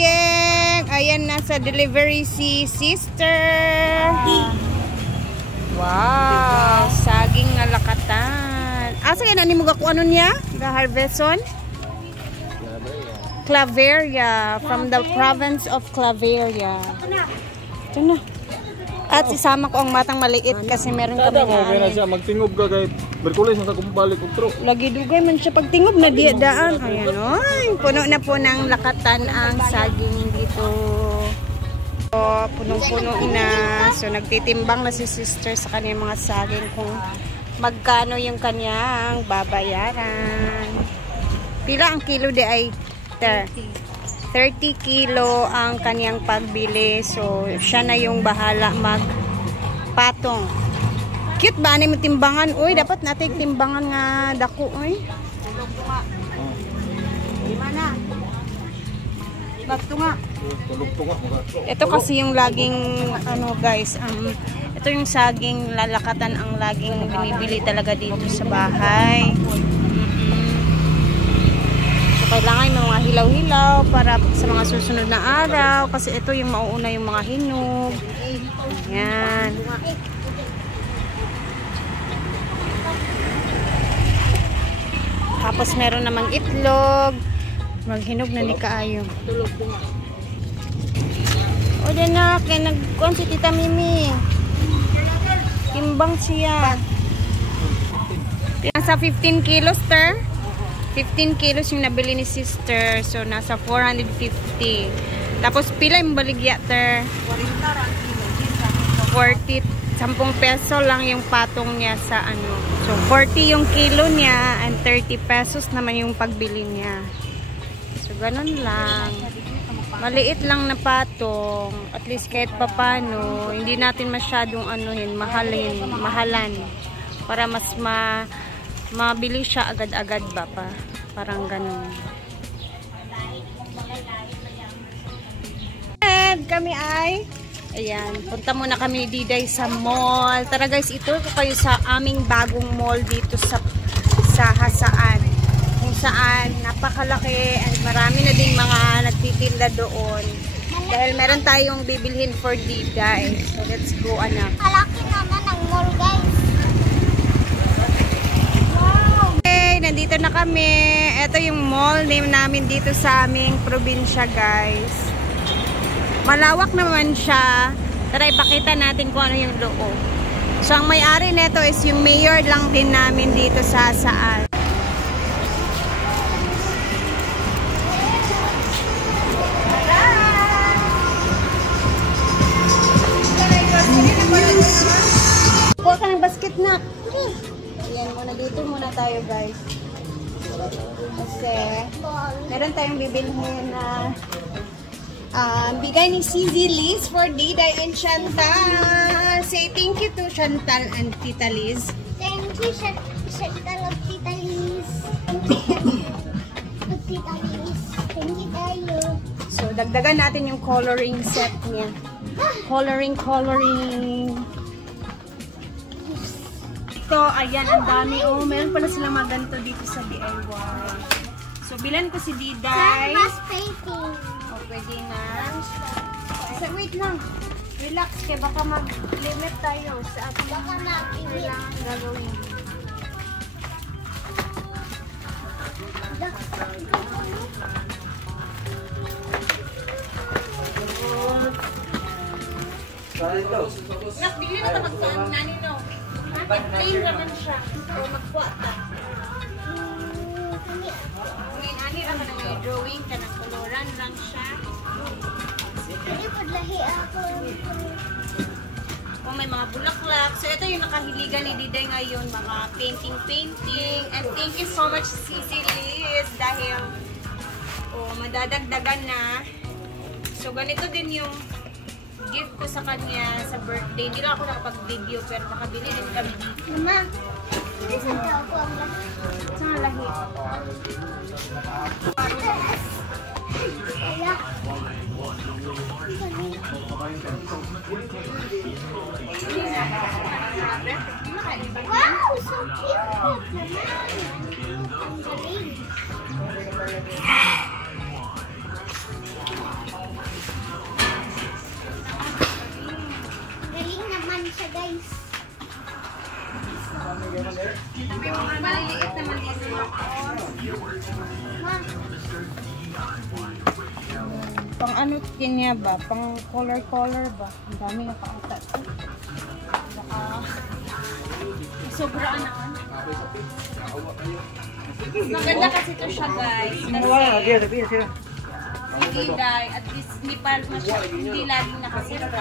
geng! Ayan, nasa delivery si sister. Wow! Saging nga lakatan. Asa kaya nani mo kung ano niya? Harveston? Claveria. From the province of Claveria. Ito na. At isama ko ang matang maliit kasi meron kami na siya magtingob ka kahit Berkulis na sa kumbalik og truck. Lagi dugay man siya pagtingob na daan. Ayan oy, puno na po ng lakatan ang saging dito. So, punong-puno na. So nagtitimbang na si sister sa kanyang mga saging kung magkano yung kanyang babayaran. Pila ang kilo di ay 30 kilo ang kaniyang pagbili. So, siya na yung bahala magpatong. Cute ba? Ano yung timbangan? Uy, dapat natin timbangan nga dako. Uy. Gimana? Magtunga. Ito kasi yung laging, ano guys, ito yung saging lalakatan ang laging binibili talaga dito sa bahay. Kailangan yung mga hilaw-hilaw para sa mga susunod na araw kasi ito yung mauuna yung mga hinog. Ayan. Tapos meron namang itlog. Maghinog na ni kaayo. O din na, kaya nagkuhan si Tita Mimi. Timbang siya. Nasa 15 kilos, ter. 15 kilos yung nabili ni sister. So, nasa 450. Tapos, pila yung baligya, ter? 40. 10 peso lang yung patong niya sa ano. So, 40 yung kilo niya and 30 pesos naman yung pagbili niya. So, ganun lang. Maliit lang na patong. At least kahit papano, hindi natin masyadong anuhin, mahalan. Para mas mabili siya agad-agad ba pa? Parang ganun. And kami ay ayan, punta muna kami ni Diday sa mall. Tara guys, ito ko kayo sa aming bagong mall dito sa Hasaan. Kung saan napakalaki at marami na din mga nagtitinda doon. Dahil meron tayong bibilhin for Diday. So let's go anak. Malaki naman ang mall guys. Nandito na kami. Ito yung mall name namin dito sa aming probinsya guys. Malawak naman siya. Tara ipakita natin kung ano yung loob. So ang may-ari nito is yung mayor lang din namin dito sa Hasaan. Kuha ka ng basket na. Ayan muna, dito muna tayo guys. Kasi meron tayong bibilhin na bigay ni CZ Liz for Diday and Chantal. Say thank you to Chantal and Tita Liz. Thank you Chantal and Tita Liz. Tita Liz. Thank you tayo. So dagdagan natin yung coloring set niya. Coloring. So, ayan, ang dami. Oh, meron pala silang mga ganito dito sa DIY. So, bilan ko si Diday. Canvas painting. Oh, pwede na. So, wait lang. Relax, kaya baka mag-limit tayo sa ating Baka mag-limit. gagawin. Nak, bigli na ito magkaan nani, no? Mag-plain naman siya. O magkuha ta. Ani naman na may drawing ka ng koloran lang siya. Hindi po lahi ako. Kung may mga bulaklak. So ito yung nakahiligan ni Diday ngayon. Mga painting. And thank you so much CC Liz. Dahil madadagdagan na. So ganito din yung gift ko sa kanya sa birthday. Hindi lang ako nakapag-video pero nakabili din kami. Mama, saan daw ako ang lahi? Saan ang lahi? Kaya. Wow, so cute! Ang galing. May mga maliliit naman dito. Pang ano niya ba? Pang color ba? Ang dami na paata. Baka sobrang ano. Maganda kasi ito siya guys. Kasi hindi dahil at least hindi pa hindi laging nakasira. At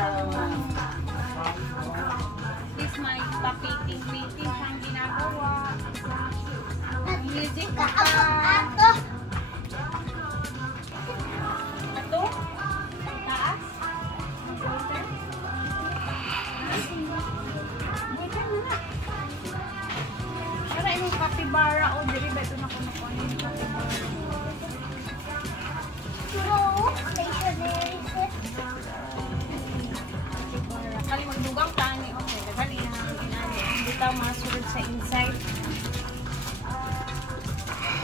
least may painting siyang ginagawa. Music ka pa. Ato? Taas? Para yung capybara o diri ba ito na kunukuha yung capybara? Kali magdugang tani. Okay, dali na hindi tayo masunod sa inside.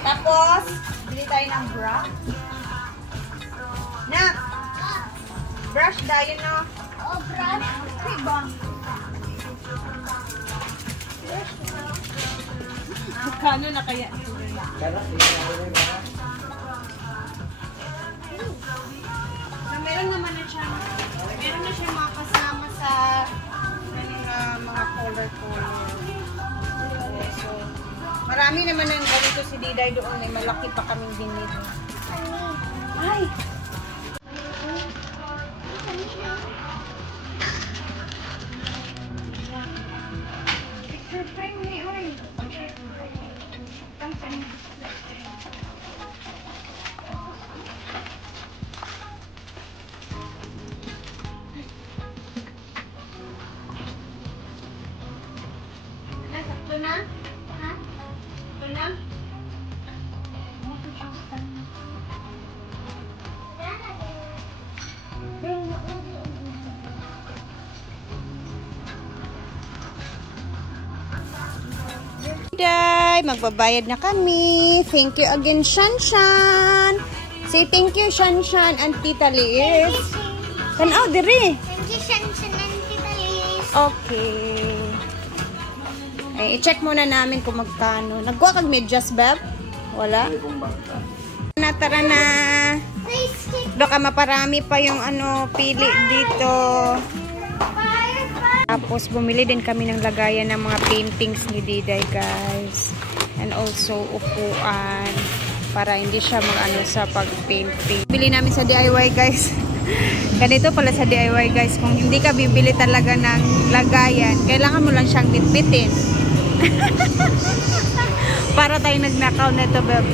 Tapos, bili tayo ng brush. Na! Brush tayo, no? Oh, brush. Diba? Kano na kaya? So, meron naman na siya. Meron na siya mga kasama sa mga color. So, marami naman ang ganito si Diday doon. May malaki pa kaming binili. Ay! Picture frame ni Oy. Sakto na? Ha? Sakto na? Day, magbabayad na kami. Thank you again, Shanshan. Say thank you, Shanshan and Tita Liz. Tanaw, diri. Thank you, Shanshan and Tita Liz. Okay. Ay, i-check muna namin kung magkano. Nagkuha kag medyas, Beb? Wala? Tara na. Baka maparami pa yung ano, pili dito. Tapos, bumili din kami ng lagayan ng mga paintings ni Diday, guys. And also, upuan. Para hindi siya mag-ano sa pag-painting. Bili namin sa DIY, guys. Ganito pala sa DIY, guys. Kung hindi ka bibili talaga ng lagayan, kailangan mo lang siyang bitbitin. Para tayo nagnakaw na ito, Beb.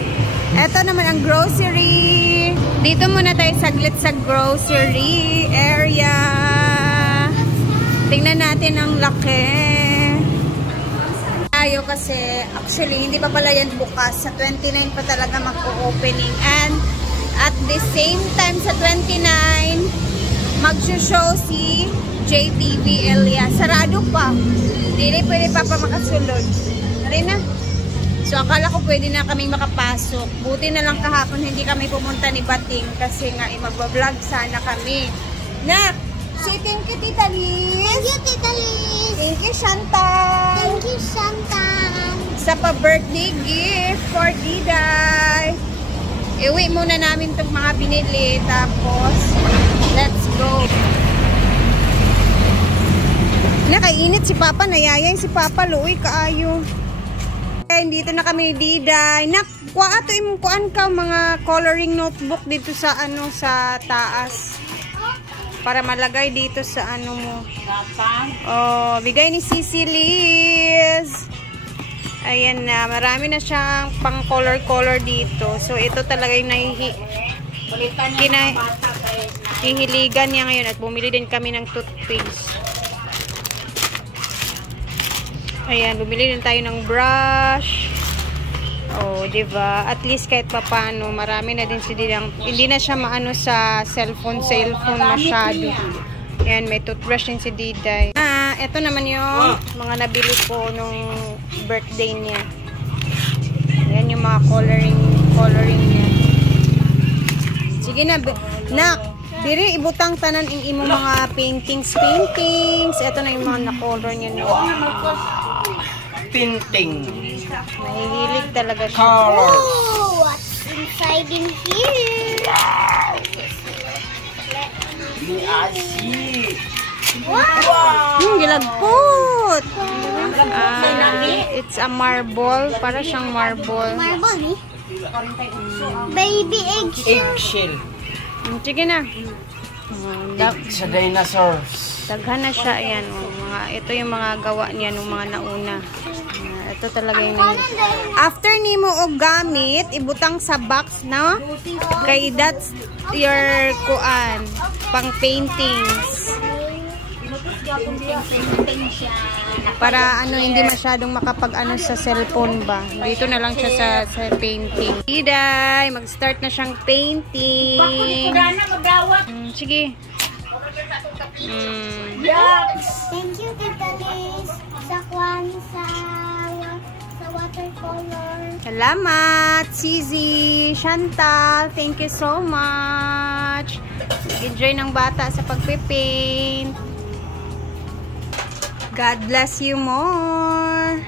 Ito naman ang grocery. Dito muna tayo saglit sa grocery area. Tingnan natin ang laki. Tayo kasi, actually, hindi pa pala yan bukas. Sa 29 pa talaga mag-opening. And at the same time, sa 29, mag-show si JTV Elia. Sarado pa. Hindi pwede pa makasulod. Tari na. So, akala ko pwede na kami makapasok. Buti na lang kahapon hindi kami pumunta ni Bating kasi nga mag-vlog sana kami. Nak! Say thank you, Tita Liz. Thank you, Tita Liz. Thank you, Chantal. Thank you, Chantal. Sa pa-birthday gift for Diday. Iwi muna namin itong mga binili. Tapos, let's go. Nakainit si Papa. Nayayay si Papa. Luoy kaayo. Dito na kami ni Diday. Nakuha ato imukuan ka mga coloring notebook dito sa ano sa taas. Para malagay dito sa ano mo. Oh, bigay ni Sisi Liz. Ayan na, marami na siyang pang color dito. So ito talaga yung hihiligan niya ngayon at bumili din kami ng toothpaste. Ayan, bumili din tayo ng brush. Oh, diba? At least kahit papano, marami na din hindi na siya maano sa cellphone masyado. Ayan, may toothbrush din si Diday. Ito naman yung mga nabili ko nung birthday niya. Ayan yung mga coloring niya. Sige na, nak, diri ibutang tanan ang imo mga paintings. Ito na yung mga na-color niya. No? painting. Mahihilig talaga siya. Colors. Oh, what's inside in here? Biasi. Gilagpot. It's a marble. Para siyang marble. Marble, eh? Baby egg. Eggshell. Sige na. Sa dinosaurs. Daghan na siya. Ayan, ito yung mga gawa niya nung mga nauna. Ito talaga yung after nimo og gamit, ibutang sa box, no? Kay that's your kuan, pang paintings. Para hindi masyadong makapag sa cellphone ba. Dito na lang siya sa painting. Iday, mag-start na siyang painting. Sige. Thank you, Tita Liz. Sa kwan, sa watercolor. Salamat, Cizi, Chantal. Thank you so much. Enjoy ng bata sa pagpipaint. God bless you more.